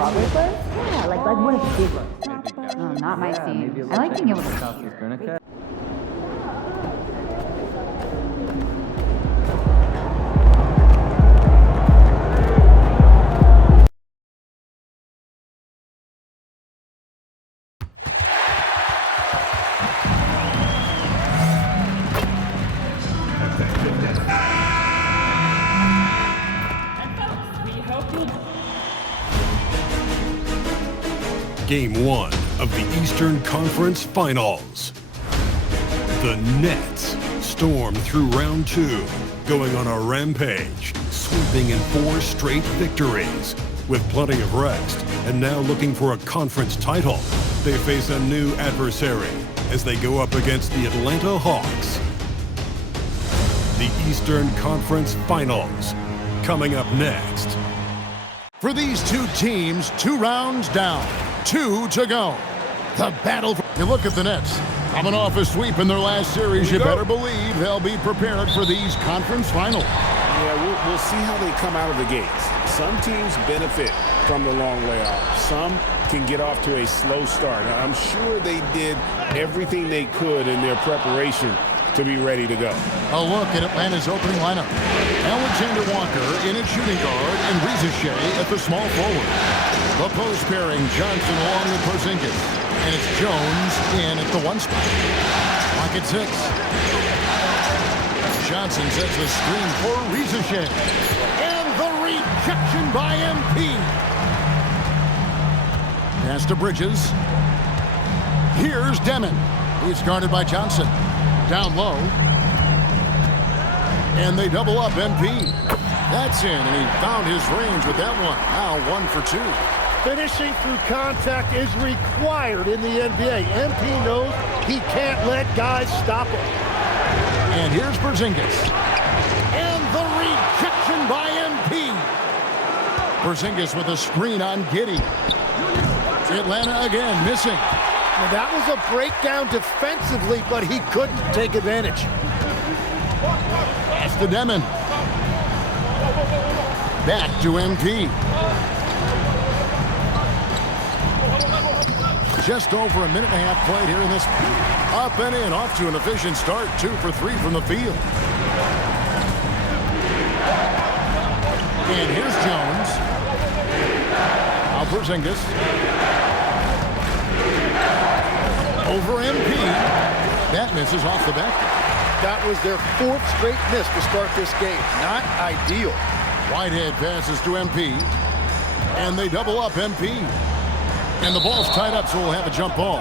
strawberry flavor? Yeah, like what is super? No, not my team. I like being able to. Game 1 of the Eastern Conference Finals. The Nets stormed through round 2, going on a rampage, sweeping in 4 straight victories. With plenty of rest, and now looking for a conference title, they face a new adversary as they go up against the Atlanta Hawks. The Eastern Conference Finals, coming up next. For these two teams, 2 rounds down. 2 to go. The battle. You look at the Nets. Coming off a sweep in their last series, you better believe they'll be prepared for these conference finals. Yeah, we'll see how they come out of the gates. Some teams benefit from the long layoff. Some can get off to a slow start. I'm sure they did everything they could in their preparation to be ready to go. A look at Atlanta's opening lineup. Alexander Walker in at shooting guard and Rizachet at the small forward. The post pairing, Johnson along with Porzingis. And it's Jones in at the 1 spot. Clock at 6. Johnson sets the screen for Rizachet. And the rejection by MP. Pass to Bridges. Here's Demon. He's guarded by Johnson. Down low. And they double up MP. That's in, and he found his range with that one. Now 1 for 2. Finishing through contact is required in the NBA. MP knows he can't let guys stop him. And here's Porzingis. And the rejection by MP. Porzingis with a screen on Giddey. Atlanta again missing. Now that was a breakdown defensively, but he couldn't take advantage. Pass to Demon. Back to MP. Just over a minute and a half played here in this one. Up and in, off to an efficient start. 2 for 3 from the field. And here's Jones. Now Porzingis. Over MP. That misses off the back. That was their 4th straight miss to start this game. Not ideal. Whitehead passes to MP. And they double up MP. And the ball's tied up, so we'll have a jump ball.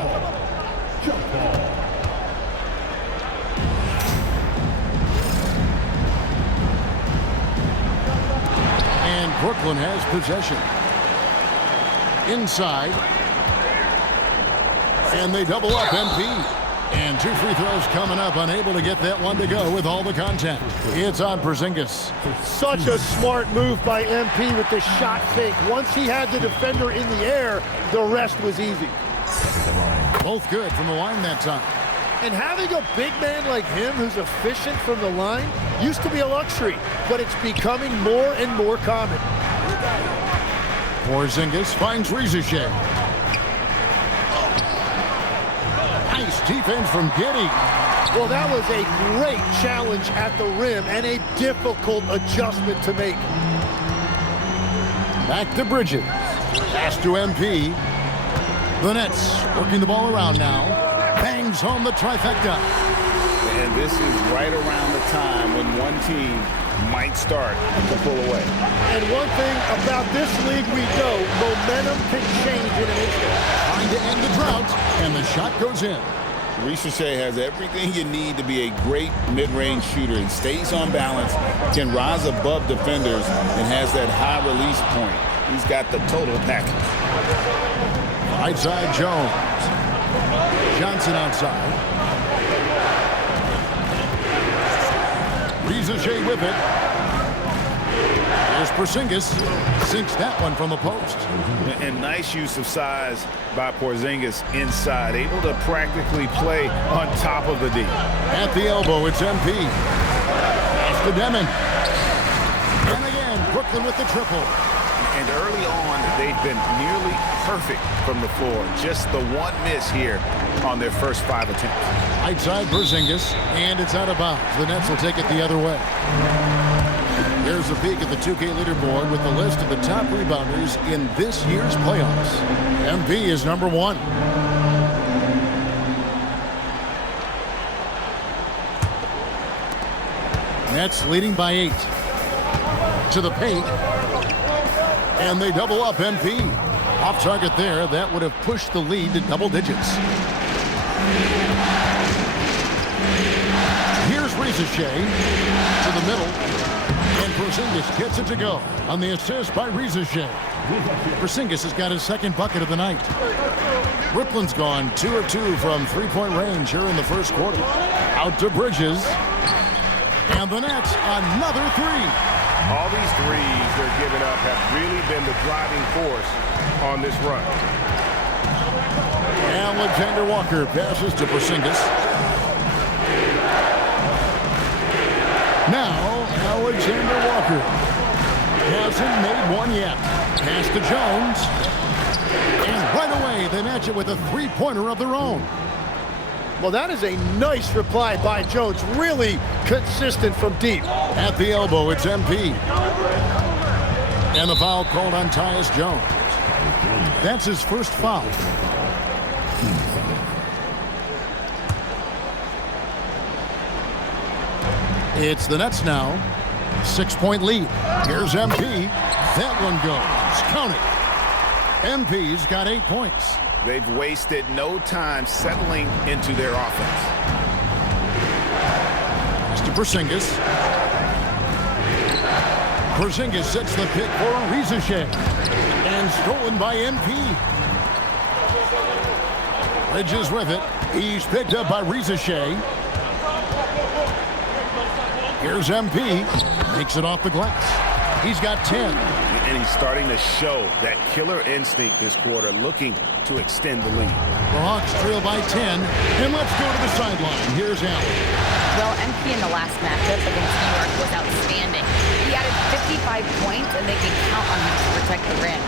And Brooklyn has possession. Inside. And they double up MP. And 2 free throws coming up, unable to get that one to go with all the contact. It's on Porzingis. Such a smart move by MP with the shot fake. Once he had the defender in the air, the rest was easy. Both good from the line that time. And having a big man like him who's efficient from the line used to be a luxury, but it's becoming more and more common. Porzingis finds Rizachet. Nice defense from Giddey. Well, that was a great challenge at the rim and a difficult adjustment to make. Back to Bridges. Pass to MP. The Nets working the ball around now. Bangs home the trifecta. And this is right around the time when one team might start to pull away. And one thing about this league we know, momentum can change in an instant. Trying to end the drought, and the shot goes in. Rizachet has everything you need to be a great mid-range shooter and stays on balance, can rise above defenders, and has that high release point. He's got the total package. Right side Jones. Johnson outside. Rizachet with it. Here's Porzingis. Sinks that one from the post. And nice use of size by Porzingis inside. Able to practically play on top of the D. At the elbow, it's MP. Pass to Demon. And again, Brooklyn with the triple. And early on, they've been nearly perfect from the floor. Just the one miss here on their first 5 attempts. Right side, Porzingis, and it's out of bounds. The Nets will take it the other way. Here's a peek at the 2K leaderboard with the list of the top rebounders in this year's playoffs. MP is number 1. Nets leading by 8. To the paint. And they double up MP. Off target there. That would have pushed the lead to double digits. Here's Rizachet to the middle. And Porzingis gets it to go on the assist by Rizachet. Porzingis has got his second bucket of the night. Brooklyn's gone 2 of 2 from three-point range here in the first quarter. Out to Bridges. And the Nets, another 3. All these threes they're giving up have really been the driving force on this run. Alexander Walker passes to Porzingis. Now, Alexander Walker hasn't made one yet. Pass to Jones. And right away, they match it with a three-pointer of their own. Well, that is a nice reply by Jones. Really consistent from deep. At the elbow, it's MP. And the foul called on Tyus Jones. That's his first foul. It's the Nets now. 6-point lead. Here's MP. That one goes. Count it. MP's got 8 points. They've wasted no time settling into their offense. To Porzingis. Porzingis sets the pick for Rizachet. And stolen by MP. Bridges with it. He's picked up by Rizachet. Here's MP. Makes it off the glass. He's got 10. And he's starting to show that killer instinct this quarter, looking to extend the lead. The Hawks trail by 10. And let's go to the sideline. Here's Allen. Well, MP in the last matchup against New York was outstanding. He added 55 points, and they can count on him to protect the rim.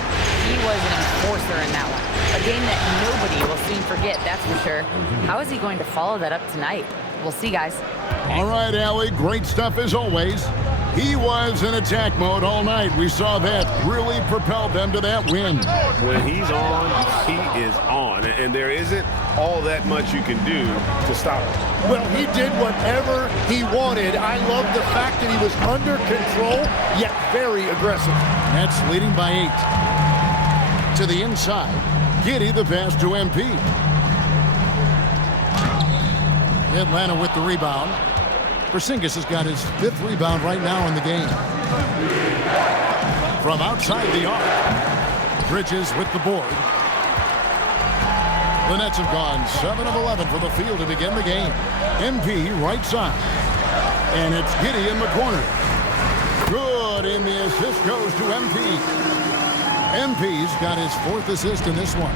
He was an enforcer in that one. A game that nobody will soon forget, that's for sure. How is he going to follow that up tonight? We'll see, guys. All right, Allie, great stuff as always. He was in attack mode all night. We saw that really propelled them to that win. When he's on, he is on. And there isn't all that much you can do to stop him. Well, he did whatever he wanted. I love the fact that he was under control, yet very aggressive. Nets leading by 8. To the inside. Giddey the pass to MP. Atlanta with the rebound. Porzingis has got his 5th rebound right now in the game. From outside the arc. Bridges with the board. The Nets have gone 7 of 11 for the field to begin the game. MP right side. And it's Giddey in the corner. Good, and the assist goes to MP. MP's got his 4th assist in this one.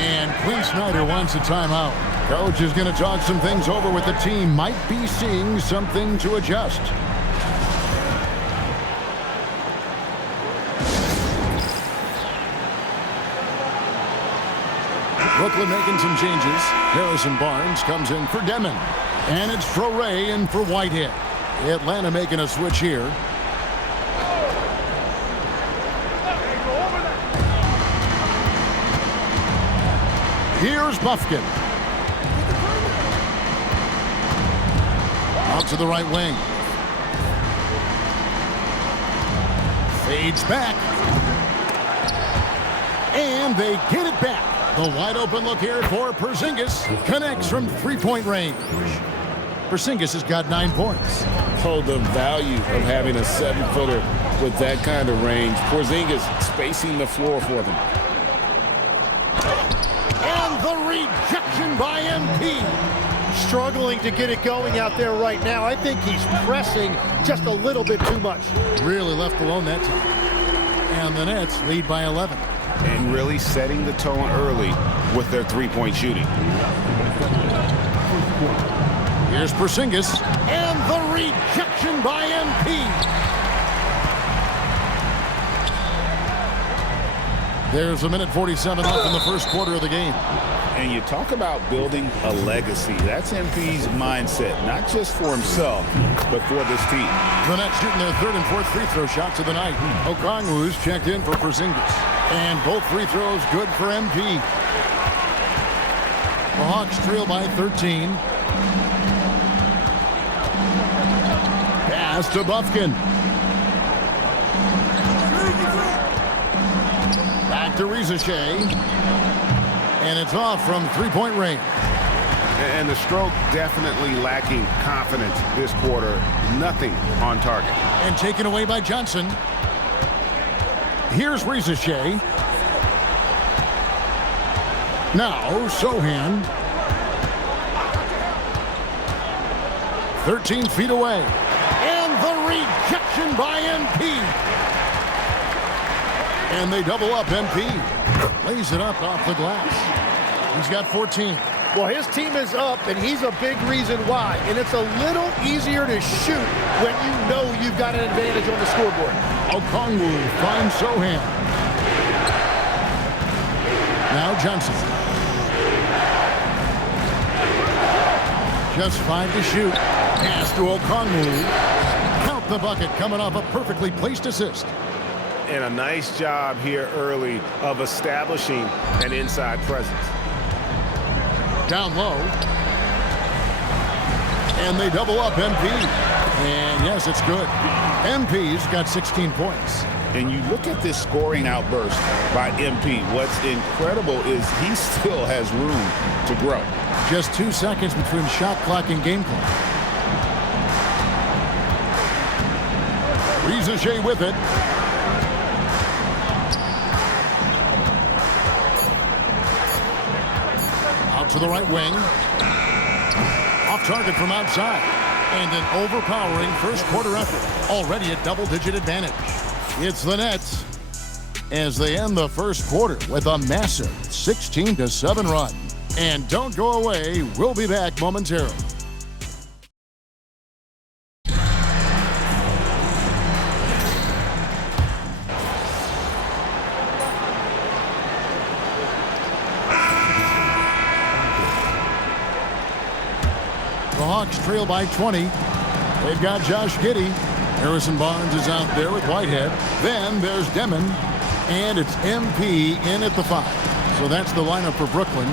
And Quinn Snyder wants a timeout. Coach is going to talk some things over with the team. Might be seeing something to adjust. Brooklyn making some changes. Harrison Barnes comes in for Demon. And it's Traoré in for Whitehead. Atlanta making a switch here. Here's Buffkin. Out to the right wing. Fades back. And they get it back. The wide open look here for Porzingis. Connects from three-point range. Porzingis has got 9 points. Oh, the value of having a 7-footer with that kind of range. Porzingis spacing the floor for them. And the rejection by MP. Struggling to get it going out there right now. I think he's pressing just a little bit too much. Really left alone that time. And the Nets lead by 11. And really setting the tone early with their three-point shooting. Here's Porzingis. And the rejection by MP. There's a minute 47 left in the first quarter of the game. And you talk about building a legacy. That's MP's mindset, not just for himself, but for this team. The Nets shooting their third and fourth free throw shots of the night. Okongwu's checked in for Porzingis. And both free throws good for MP. The Hawks trail by 13. Pass to Bufkin. Back to Rizachet. And it's off from three-point range. And the stroke definitely lacking confidence this quarter. Nothing on target. And taken away by Johnson. Here's Rizachet. Now Sohan. 13 feet away. And the rejection by MP. And they double up MP. Lays it up off the glass. He's got 14. Well, his team is up, and he's a big reason why. And it's a little easier to shoot when you know you've got an advantage on the scoreboard. Okongwu finds Sohan. Now Johnson. Just 5 to shoot. Pass to Okongwu. Count the bucket coming off a perfectly placed assist. And a nice job here early of establishing an inside presence. Down low. And they double up MP. And yes, it's good. MP's got 16 points. And you look at this scoring outburst by MP. What's incredible is he still has room to grow. Just 2 seconds between shot clock and game clock. Rizachet with it. Out to the right wing. Off target from outside. And an overpowering first quarter effort. Already a double-digit advantage. It's the Nets as they end the first quarter with a massive 16-7 run. And don't go away. We'll be back momentarily. The Hawks trail by 20. They've got Josh Giddey. Harrison Barnes is out there with Whitehead. Then there's Demon. And it's MP in at the 5. So that's the lineup for Brooklyn.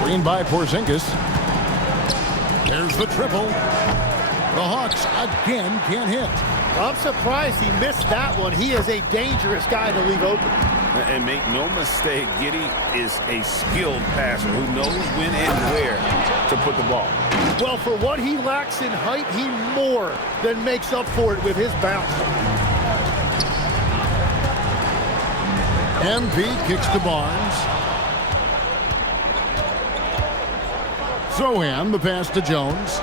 Screen by Porzingis. There's the triple. The Hawks again can't hit. I'm surprised he missed that one. He is a dangerous guy to leave open. And make no mistake, Giddey is a skilled passer who knows when and where to put the ball. Well, for what he lacks in height, he more than makes up for it with his bounce. MP kicks to Barnes. Sohan, the pass to Jones.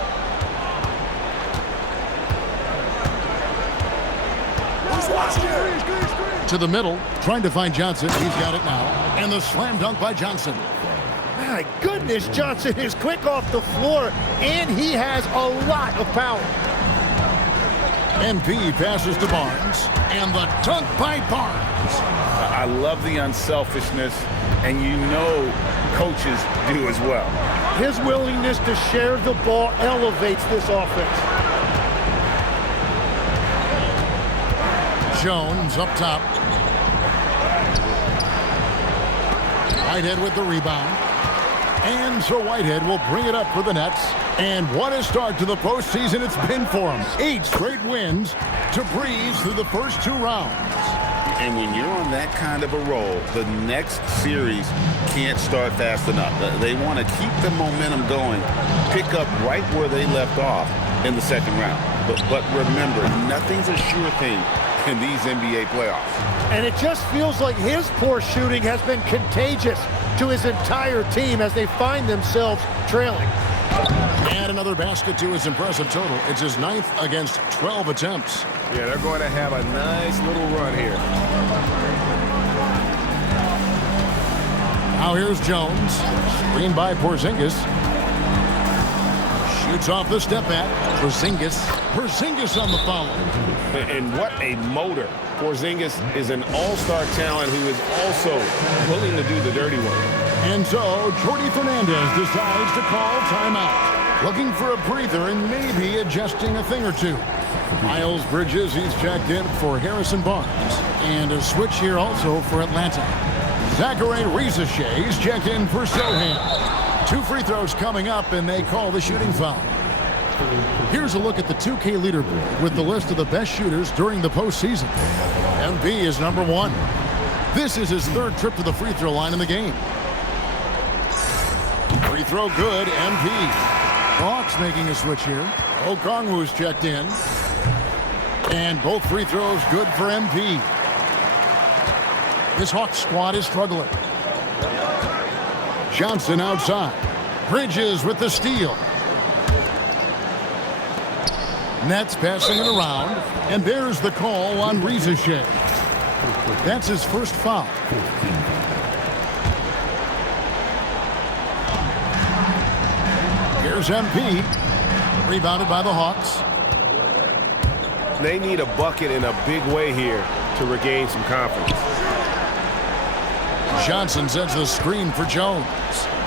To the middle, trying to find Johnson. He's got it now. And the slam dunk by Johnson. My goodness, Johnson is quick off the floor, and he has a lot of power. MP passes to Barnes. And the dunk by Barnes. I love the unselfishness, and you know coaches do as well. His willingness to share the ball elevates this offense. Jones up top. Whitehead with the rebound. And so Whitehead will bring it up for the Nets. And what a start to the postseason it's been for them. 8 straight wins to breeze through the first 2 rounds. And when you're on that kind of a roll, the next series can't start fast enough. They want to keep the momentum going, pick up right where they left off in the second round. But remember, nothing's a sure thing in these NBA playoffs. And it just feels like his poor shooting has been contagious to his entire team as they find themselves trailing. And another basket to his impressive total. It's his 9th against 12 attempts. Yeah, they're going to have a nice little run here. Now here's Jones. Screen by Porzingis. Shoots off the step back. Porzingis on the foul. And what a motor Porzingis is an all-star talent who is also willing to do the dirty work. And so, Jordy Fernandez decides to call timeout. Looking for a breather and maybe adjusting a thing or two. Miles Bridges, he's checked in for Harrison Barnes. And a switch here also for Atlanta. Zachary Rieseshay, he's checked in for Sohan. 2 free throws coming up, and they call the shooting foul. Here's a look at the 2K leaderboard with the list of the best shooters during the postseason. MP is number 1. This is his 3rd trip to the free throw line in the game. Free throw good, MP. Hawks making a switch here. Okongwu's checked in. And both free throws good for MP. This Hawks squad is struggling. Johnson outside. Bridges with the steal. Nets passing it around. And there's the call on Rieseshay. That's his first foul. Here's MP. Rebounded by the Hawks. They need a bucket in a big way here to regain some confidence. Johnson sets the screen for Jones.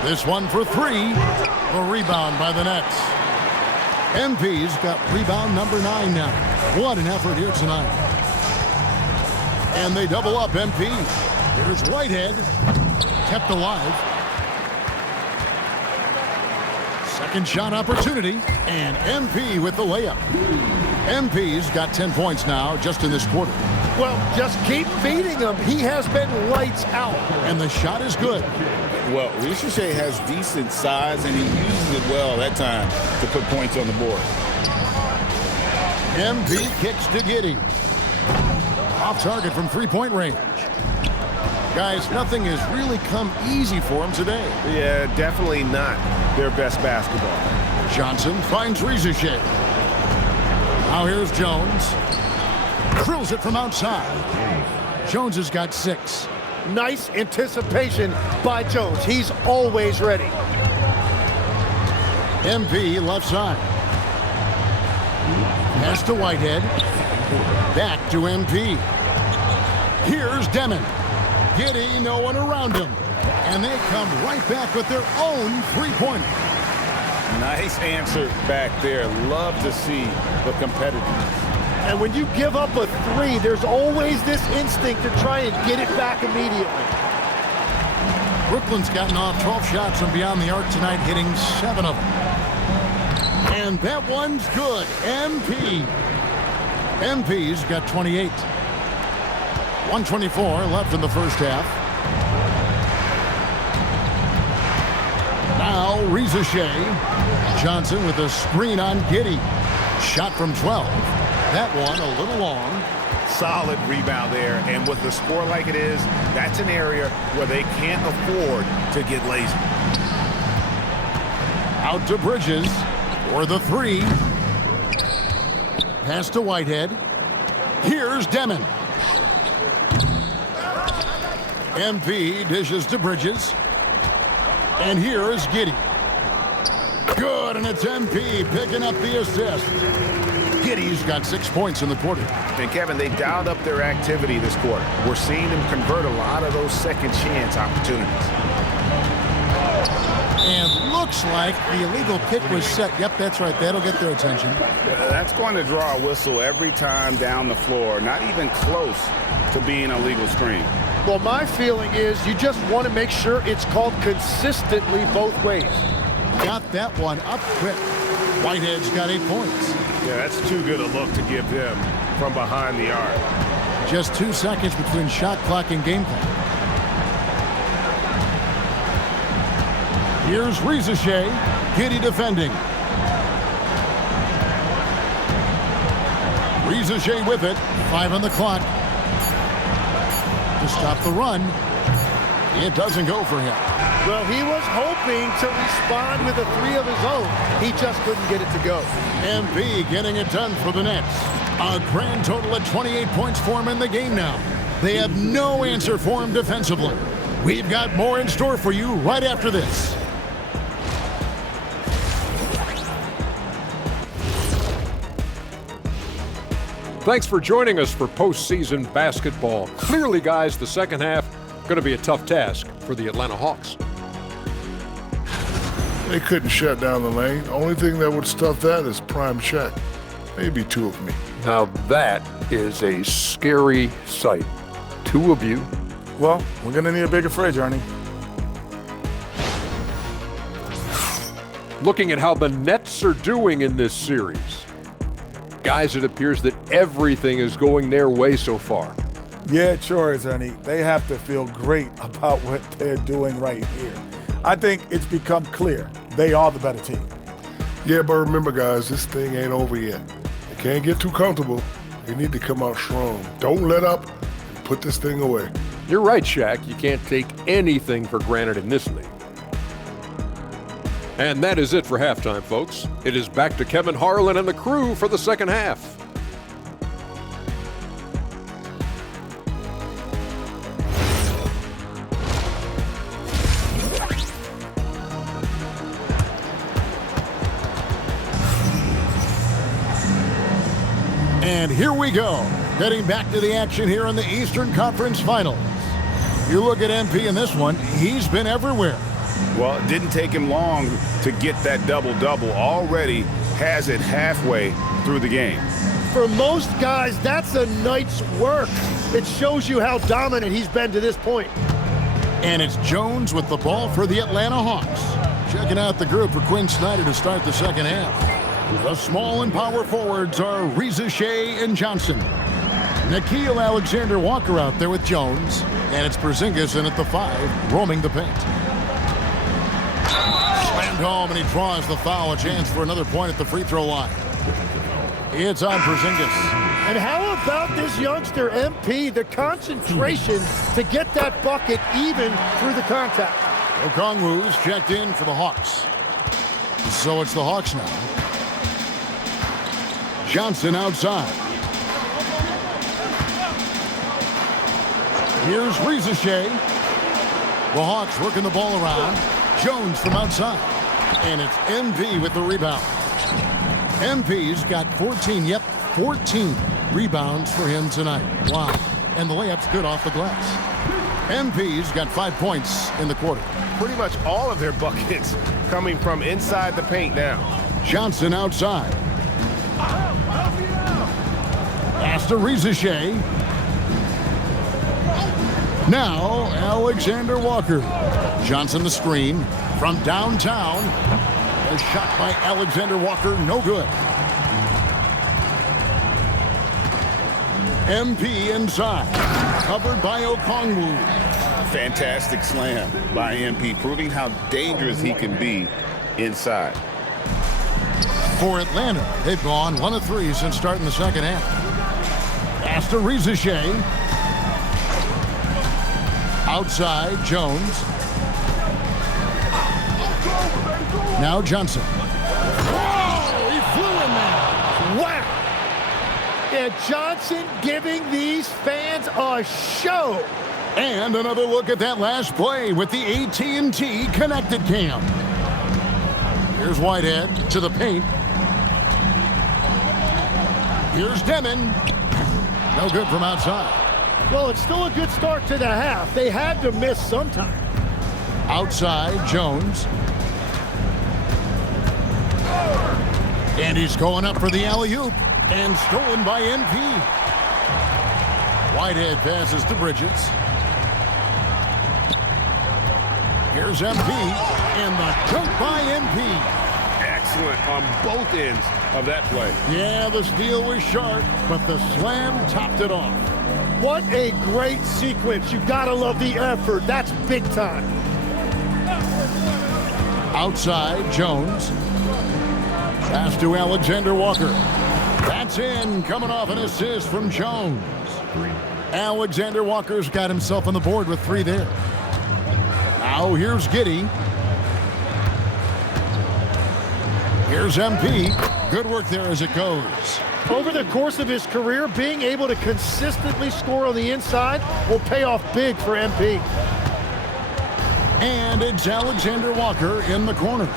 This one for 3. A rebound by the Nets. MP's got rebound number 9 now. What an effort here tonight. And they double up MP. Here's Whitehead. Kept alive. Second shot opportunity. And MP with the layup. MP's got 10 points now just in this quarter. Well, just keep feeding him. He has been lights out. And the shot is good. Well, Rieseshay has decent size, and he uses it well that time to put points on the board. MP kicks to Giddey. Off target from 3-point range. Guys, nothing has really come easy for him today. Yeah, definitely not their best basketball. Johnson finds Rieseshay. Now here's Jones. Drills it from outside. Jones has got 6. Nice anticipation by Jones. He's always ready. MP left side. Pass to Whitehead. Back to MP. Here's Demon. Giddey, no one around him. And they come right back with their own 3-pointer. Nice answer back there. Love to see the competitiveness. And when you give up a 3, there's always this instinct to try and get it back immediately. Brooklyn's gotten off 12 shots from beyond the arc tonight, hitting 7 of them. And that one's good. MP. MP's got 28. 124 left in the first half. Now Rieseshay. Johnson with a screen on Giddey. Shot from 12. That one a little long. Solid rebound there, and with the score like it is, that's an area where they can't afford to get lazy. Out to Bridges for the 3. Pass to Whitehead. Here's Demon. MP dishes to Bridges. And here is Giddey. Good, and it's MP picking up the assist. Giddey's got 6 points in the quarter. And Kevin, they dialed up their activity this quarter. We're seeing them convert a lot of those second chance opportunities. And looks like the illegal kick was set. Yep, that's right. That'll get their attention. That's going to draw a whistle every time down the floor. Not even close to being a legal screen. Well, my feeling is you just want to make sure it's called consistently both ways. Got that one up quick. Whitehead's got 8 points. Yeah, that's too good a look to give them from behind the arc. Just 2 seconds between shot clock and game clock. Here's Rieseshay. Giddey defending. Rieseshay with it. 5 on the clock. To stop the run. It doesn't go for him. Well, he was hoping to respond with a 3 of his own. He just couldn't get it to go. MP getting it done for the Nets. A grand total of 28 points for him in the game now. They have no answer for him defensively. We've got more in store for you right after this. Thanks for joining us for postseason basketball. Clearly, guys, the second half going to be a tough task for the Atlanta Hawks. They couldn't shut down the lane. Only thing that would stuff that is prime check. Maybe two of me. Now that is a scary sight. Two of you. Well, we're going to need a bigger fridge, Ernie. Looking at how the Nets are doing in this series. Guys, it appears that everything is going their way so far. Yeah, it sure is, Ernie. They have to feel great about what they're doing right here. I think it's become clear they are the better team. Yeah, but remember, guys, this thing ain't over yet. They can't get too comfortable. They need to come out strong. Don't let up and put this thing away. You're right, Shaq. You can't take anything for granted in this league. And that is it for halftime, folks. It is back to Kevin Harlan and the crew for the second half. And here we go. Heading back to the action here in the Eastern Conference Finals. You look at MP in this one, he's been everywhere. Well, it didn't take him long to get that double-double. Already has it halfway through the game. For most guys, that's a night's work. It shows you how dominant he's been to this point. And it's Jones with the ball for the Atlanta Hawks. Checking out the group for Quinn Snyder to start the second half. The small and power forwards are Reza Shea and Johnson. Nickeil Alexander-Walker out there with Jones. And it's Porzingis in at the 5, roaming the paint. Slammed home, and he draws the foul. A chance for another point at the free throw line. It's on Porzingis. And how about this youngster, MP, the concentration to get that bucket even through the contact. Okongwu's checked in for the Hawks. So it's the Hawks now. Johnson outside. Here's Reza Shea. The Hawks working the ball around. Jones from outside. And it's MP with the rebound. MP's got 14 rebounds for him tonight. Wow. And the layup's good off the glass. MP's got 5 points in the quarter. Pretty much all of their buckets coming from inside the paint now. Johnson outside. Pass to Reza Shea. Now, Alexander Walker. Johnson the screen from downtown. A shot by Alexander Walker, no good. MP inside. Covered by Okongwu. Fantastic slam by MP, proving how dangerous he can be inside. For Atlanta, they've gone 1 of 3 since starting the second half. Pass to Reza Shea. Outside, Jones. Now Johnson. Whoa, he flew in there. Wow. And Johnson giving these fans a show. And another look at that last play with the AT&T connected cam. Here's Whitehead to the paint. Here's Demon. No good from outside. Well, it's still a good start to the half. They had to miss sometime. Outside, Jones. And he's going up for the alley-oop. And stolen by MP. Whitehead passes to Bridges. Here's MP. And the dunk by MP. Excellent on both ends of that play. Yeah, the steal was sharp, but the slam topped it off. What a great sequence. You gotta love the effort. That's big time. Outside, Jones. Pass to Alexander Walker. That's in, coming off an assist from Jones. Alexander Walker's got himself on the board with 3 there. Now here's Giddey. Here's MP. Good work there as it goes. Over the course of his career, being able to consistently score on the inside will pay off big for MP. And it's Alexander Walker in the corner.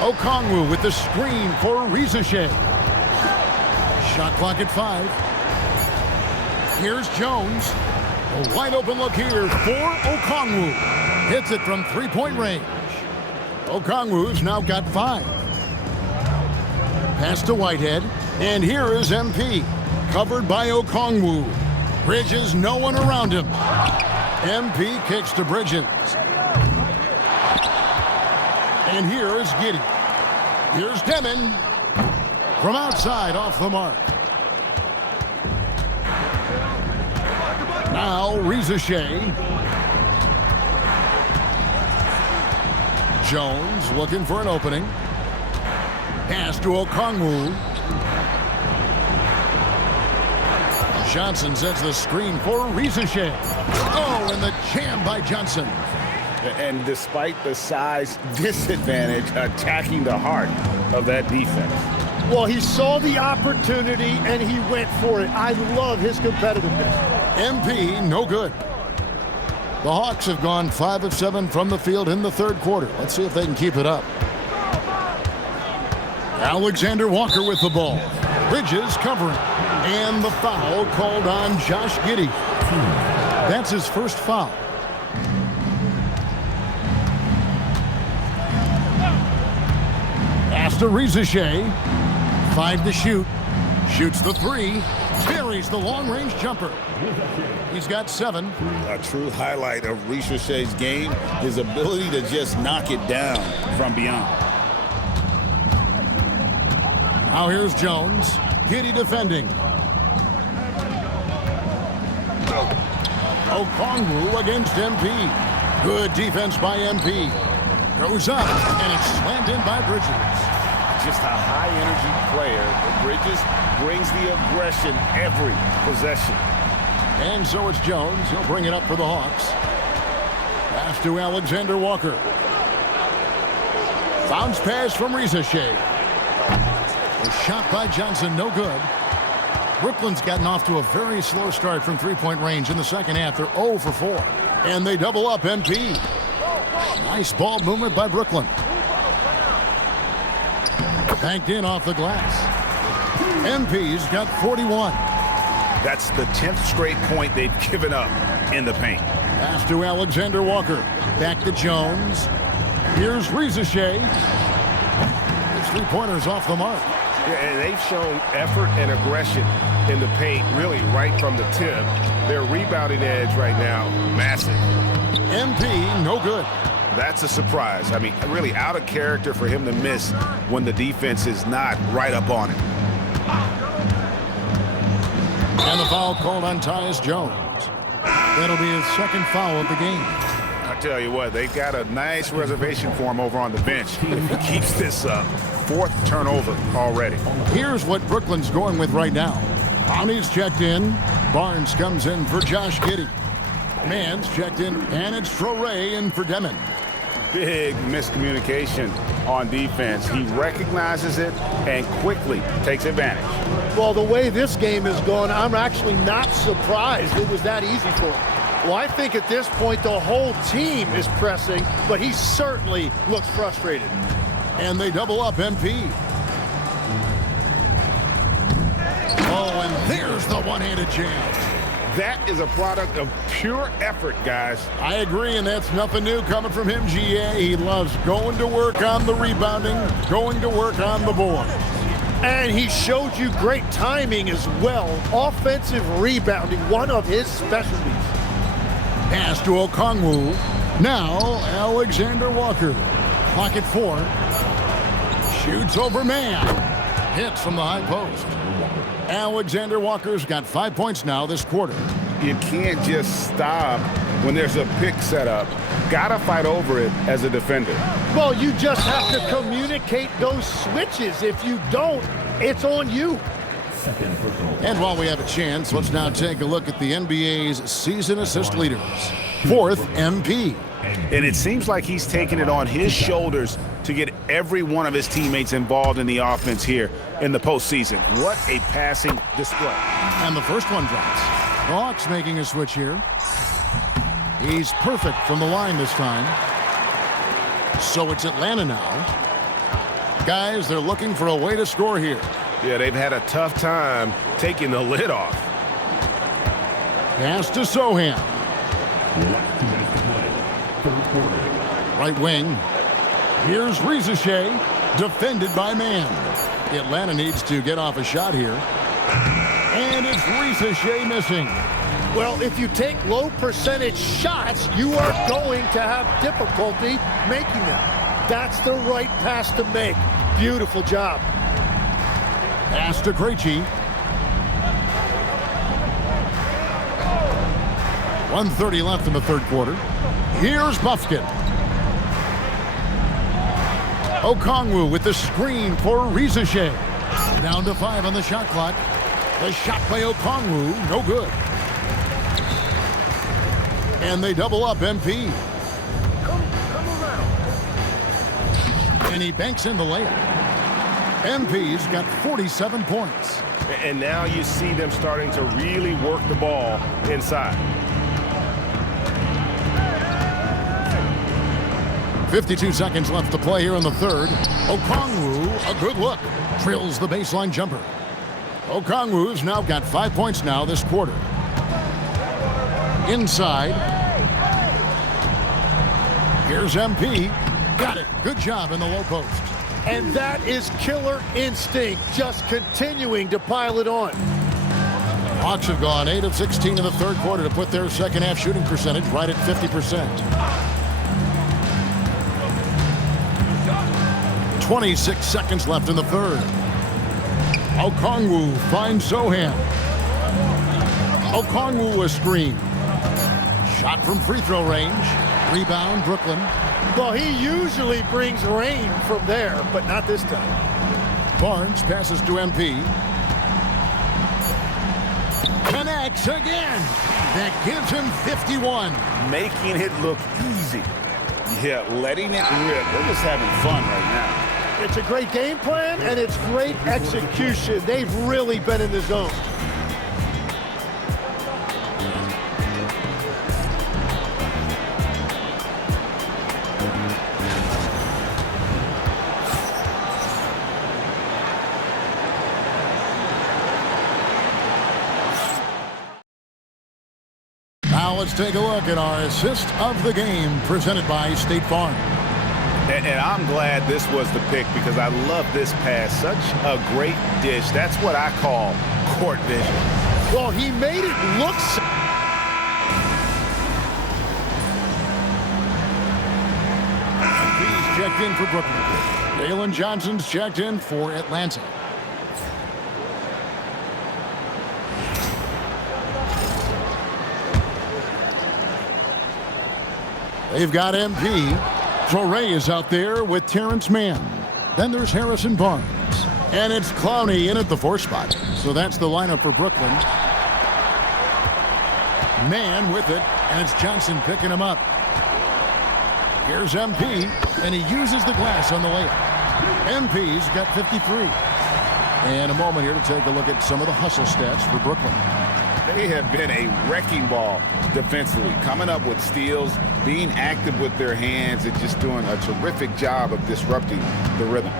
Okongwu with the screen for Reza Shea. Shot clock at 5. Here's Jones. A wide open look here for Okongwu. Hits it from three-point range. Okongwu's now got 5. Pass to Whitehead. And here is MP. Covered by Okongwu. Bridges, no one around him. MP kicks to Bridges. And here is Giddey. Here's Demon. From outside, off the mark. Now, Rizachet. Jones looking for an opening. Pass to Okongwu. Johnson sets the screen for Rizachet. Oh, and the jam by Johnson. And despite the size disadvantage, attacking the heart of that defense. Well, he saw the opportunity and he went for it. I love his competitiveness. MP, no good. The Hawks have gone 5 of 7 from the field in the third quarter. Let's see if they can keep it up. Alexander Walker with the ball. Bridges covering. And the foul called on Josh Giddey. That's his first foul. Pass to Rizachet. 5 to shoot. Shoots the 3. Buries the long-range jumper. He's got 7. A true highlight of Rizachet's game, his ability to just knock it down from beyond. Now here's Jones. Giddey defending. Okongwu against MP. Good defense by MP. Goes up, and it's slammed in by Bridges. Just a high-energy player. Bridges brings the aggression every possession. And so it's Jones. He'll bring it up for the Hawks. Pass to Alexander Walker. Bounce pass from Rizachet. A shot by Johnson, no good. Brooklyn's gotten off to a very slow start from three-point range in the second half. They're 0 for 4. And they double up MP. Nice ball movement by Brooklyn. Banked in off the glass. MP's got 41. That's the 10th straight point they've given up in the paint. Pass to Alexander Walker. Back to Jones. Here's Rizachet. His three-pointer's off the mark. Yeah, and they've shown effort and aggression in the paint, really right from the tip. Their rebounding edge right now, massive. MP, no good. That's a surprise. I mean, really out of character for him to miss when the defense is not right up on it. And the foul called on Tyus Jones. That'll be his second foul of the game. I tell you what, they got a nice reservation for him over on the bench. If he keeps this up, 4th turnover already. Here's what Brooklyn's going with right now. Brownie's checked in. Barnes comes in for Josh Giddey. Mann's checked in, and it's Traoré in for Demon. Big miscommunication on defense. He recognizes it and quickly takes advantage. Well, the way this game is going, I'm actually not surprised it was that easy for him. Well, I think at this point the whole team is pressing, but he certainly looks frustrated. And they double up MP. Oh, and there's the one-handed jam. That is a product of pure effort, guys. I agree, and that's nothing new coming from him, GA. He loves going to work on the rebounding, going to work on the board. And he showed you great timing as well. Offensive rebounding, one of his specialties. Pass to Okongwu. Now, Alexander Walker. Clock at 4. Shoots over man. Hits from the high post. Alexander Walker's got 5 points now this quarter. You can't just stop when there's a pick set up. Gotta fight over it as a defender. Well, you just have to communicate those switches. If you don't, it's on you. And while we have a chance, let's now take a look at the NBA's season assist leaders. 4th, MP. And it seems like he's taking it on his shoulders to get every one of his teammates involved in the offense here in the postseason. What a passing display. And the first one drops. The Hawks making a switch here. He's perfect from the line this time. So it's Atlanta now. Guys, they're looking for a way to score here. Yeah, they've had a tough time taking the lid off. Pass to Sohan. Right wing. Here's Rizachet, defended by Man. Atlanta needs to get off a shot here. And it's Rizachet missing. Well, if you take low percentage shots, you are going to have difficulty making them. That's the right pass to make. Beautiful job. Pass to Krejci. 1:30 left in the third quarter. Here's Buffkin. Okongwu with the screen for Rizachet. Down to 5 on the shot clock. The shot by Okongwu, no good. And they double up MP. And he banks in the layup. MP's got 47 points. And now you see them starting to really work the ball inside. 52 seconds left to play here in the third. Okongwu, a good look, drills the baseline jumper. Okongwu's now got 5 points now this quarter. Inside. Here's MP. Got it. Good job in the low post. And that is killer instinct, just continuing to pile it on. Hawks have gone 8 of 16 in the third quarter to put their second half shooting percentage right at 50%. 26 seconds left in the third. Okongwu finds Sohan. Okongwu a screen. Shot from free throw range. Rebound, Brooklyn. Well, he usually brings rain from there, but not this time. Barnes passes to MP. Connects again. That gives him 51. Making it look easy. Yeah, letting it rip. They're just having fun right now. It's a great game plan, and it's great execution. They've really been in the zone. Now let's take a look at our assist of the game presented by State Farm. And I'm glad this was the pick because I love this pass. Such a great dish. That's what I call court vision. Well, he made it look... He's checked in for Brooklyn. Dalen Johnson's checked in for Atlanta. They've got MP. Torrey is out there with Terrence Mann. Then there's Harrison Barnes. And it's Clowney in at the 4 spot. So that's the lineup for Brooklyn. Mann with it, and it's Johnson picking him up. Here's MP, and he uses the glass on the layup. MP's got 53. And a moment here to take a look at some of the hustle stats for Brooklyn. They have been a wrecking ball defensively, coming up with steals, being active with their hands, and just doing a terrific job of disrupting the rhythm.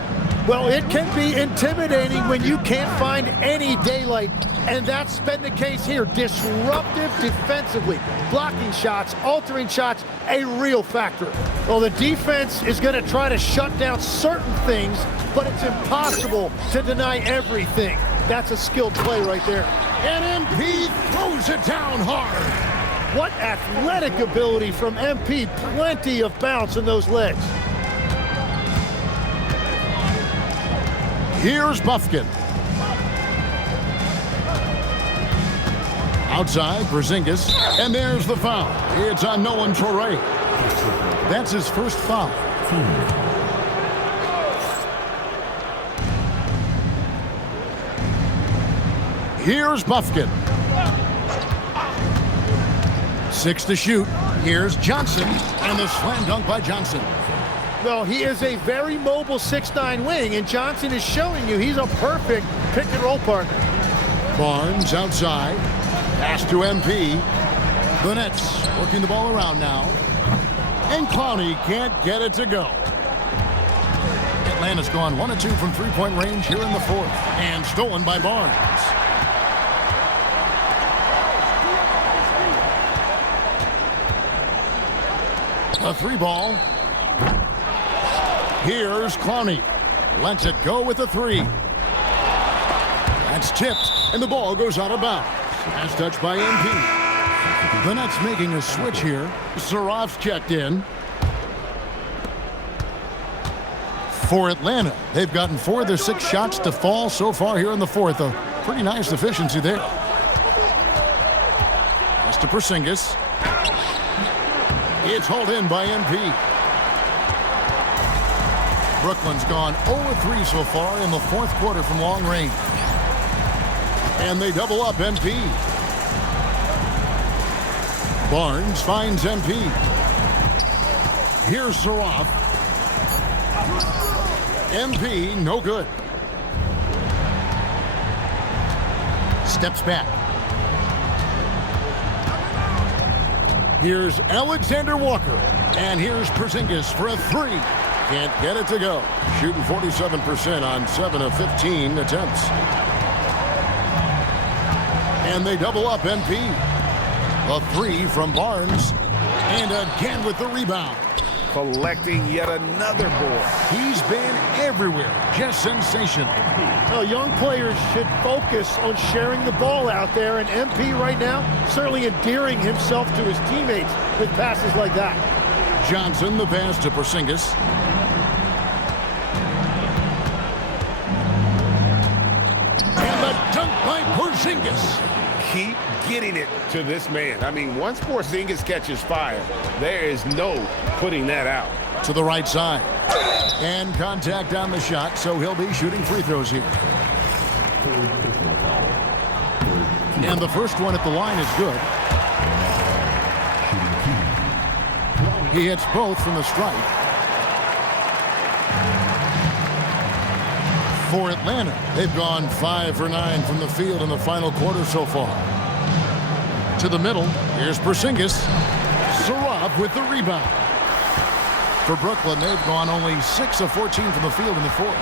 Well, it can be intimidating when you can't find any daylight, and that's been the case here. Disruptive defensively, blocking shots, altering shots, a real factor. Well, the defense is going to try to shut down certain things, but it's impossible to deny everything. That's a skilled play right there. And MP throws it down hard. What athletic ability from MP. Plenty of bounce in those legs. Here's Buffkin. Outside, Porzingis. And there's the foul. It's on Nolan Torrey. That's his first foul. Here's Buffkin. 6 to shoot. Here's Johnson. And the slam dunk by Johnson. Well, he is a very mobile 6'9" wing, and Johnson is showing you he's a perfect pick-and-roll partner. Barnes outside. Pass to MP. The Nets working the ball around now. And Clowney can't get it to go. Atlanta's gone 1 of 2 from three-point range here in the fourth. And stolen by Barnes. A three ball. Here's Clowney. Lets it go with a three. That's tipped, and the ball goes out of bounds. As touched by MP. The Nets making a switch here. Saraf's checked in. For Atlanta, they've gotten 4 of their 6 shots to fall so far here in the fourth. A pretty nice efficiency there. Pass to Porzingis. It's hauled in by MP. Brooklyn's gone 0-3 so far in the fourth quarter from long range. And they double up MP. Barnes finds MP. Here's Saraf. MP, no good. Steps back. Here's Alexander Walker. And here's Porzingis for a three. Can't get it to go. Shooting 47% on 7 of 15 attempts. And they double up MP. A three from Barnes. And again with the rebound. Collecting yet another board. He's been everywhere. Just sensational. Well, young players should focus on sharing the ball out there, and MP right now certainly endearing himself to his teammates with passes like that. Johnson, the pass to Porzingis. And the dunk by Porzingis. Keep getting it to this man. I mean, once Porzingis catches fire, there is no putting that out. To the right side. And contact on the shot, so he'll be shooting free throws here. And the first one at the line is good. He hits both from the stripe. For Atlanta, they've gone 5 for 9 from the field in the final quarter so far. To the middle, here's Porzingis. Saraf with the rebound. For Brooklyn, they've gone only 6 of 14 from the field in the fourth.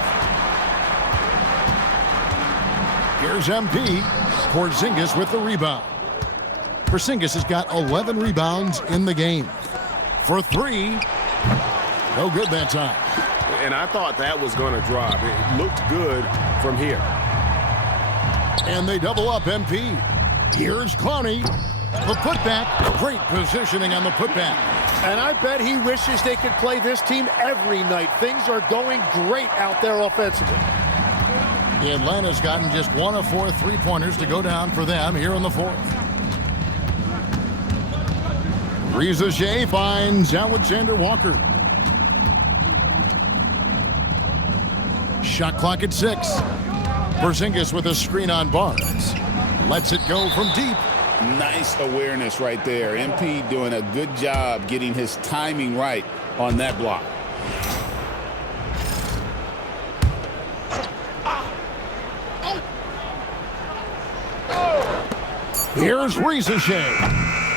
Here's MP. Porzingis with the rebound. Porzingis has got 11 rebounds in the game. For three, no good that time. And I thought that was going to drop. It looked good from here. And they double up MP. Here's Clowney. The putback. Great positioning on the putback. And I bet he wishes they could play this team every night. Things are going great out there offensively. Atlanta's gotten just 1 of 4 three-pointers to go down for them here in the fourth. Riza finds Alexander Walker. Shot clock at 6. Porzingis with a screen on Barnes. Lets it go from deep. Nice awareness right there. MP doing a good job getting his timing right on that block. Here's Riza.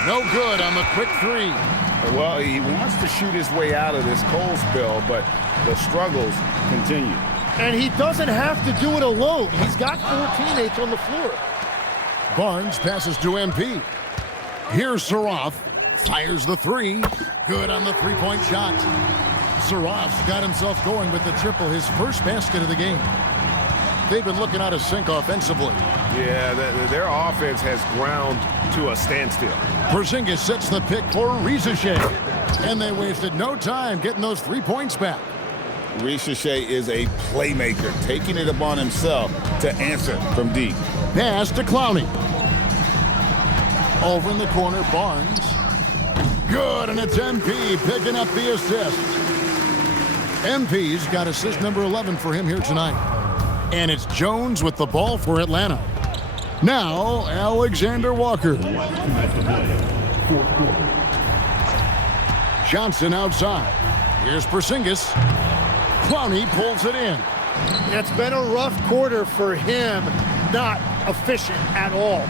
No good on the quick three. Well, he wants to shoot his way out of this cold spell, but the struggles continue. And he doesn't have to do it alone. He's got 4 teammates on the floor. Barnes passes to MP. Here's Saraf. Fires the three. Good on the three-point shot. Saraf's got himself going with the triple, his first basket of the game. They've been looking out of sync offensively. Yeah, their offense has ground to a standstill. Porzingis sets the pick for Riza. And they wasted no time getting those 3 points back. Riza is a playmaker, taking it upon himself to answer from deep. Pass to Clowney. Over in the corner, Barnes. Good, and it's MP picking up the assist. MP's got assist number 11 for him here tonight. And it's Jones with the ball for Atlanta. Now, Alexander Walker. Johnson outside. Here's Porzingis. Clowney pulls it in. It's been a rough quarter for him. Not efficient at all.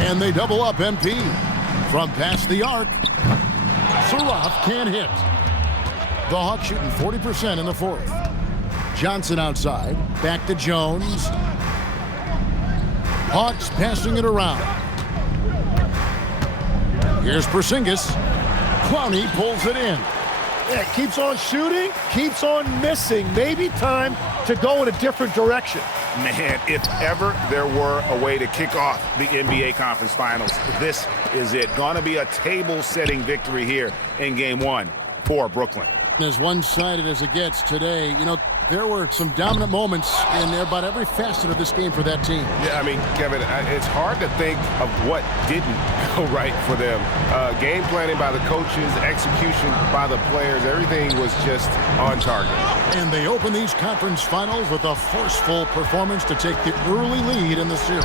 And they double up MP. From past the arc. Saraf can't hit. The Hawks shooting 40% in the fourth. Johnson outside. Back to Jones. Hawks passing it around. Here's Porzingis. Clowney pulls it in. Yeah, keeps on shooting, keeps on missing. Maybe time to go in a different direction. Man, if ever there were a way to kick off the NBA Conference Finals, this is it. Gonna be a table-setting victory here in Game 1 for Brooklyn. As one-sided as it gets today, you know, there were some dominant moments in about every facet of this game for that team. Yeah, I mean, Kevin, it's hard to think of what didn't go right for them. Game planning by the coaches, execution by the players, everything was just on target. And they open these conference finals with a forceful performance to take the early lead in the series.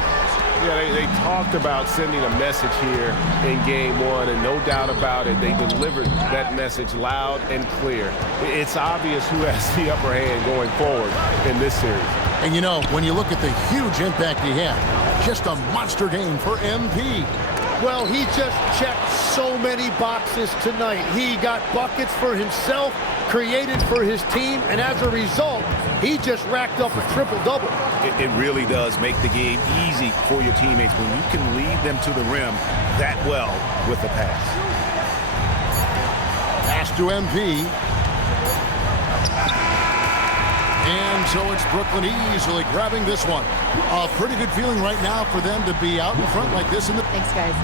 Yeah, they talked about sending a message here in Game 1, and no doubt about it, they delivered that message loud and clear. It's obvious who has the upper hand going forward in this series. And you know, when you look at the huge impact he had, just a monster game for MP. Well, he just checked so many boxes tonight. He got buckets for himself, created for his team, and as a result, he just racked up a triple-double. It really does make the game easy for your teammates when you can lead them to the rim that well with the pass. Pass to MP. And so it's Brooklyn easily grabbing this one. A pretty good feeling right now for them to be out in front like this in the... Thanks, guys.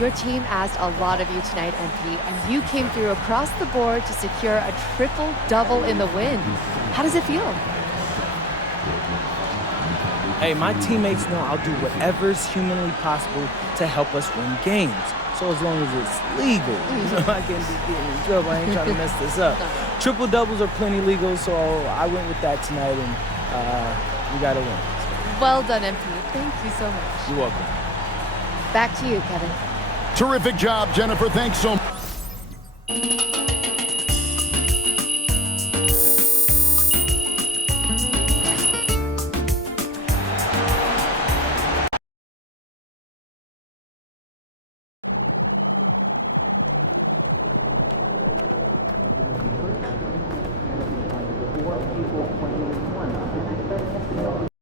Your team asked a lot of you tonight, MP, and you came through across the board to secure a triple-double in the win. How does it feel? Hey, my teammates know I'll do whatever's humanly possible to help us win games. So as long as it's legal, you know, I can't be getting in trouble. I ain't trying to mess this up. Triple doubles are plenty legal, so I went with that tonight, and we got to win. Well done, MP. Thank you so much. You're welcome. Back to you, Kevin. Terrific job, Jennifer. Thanks so much.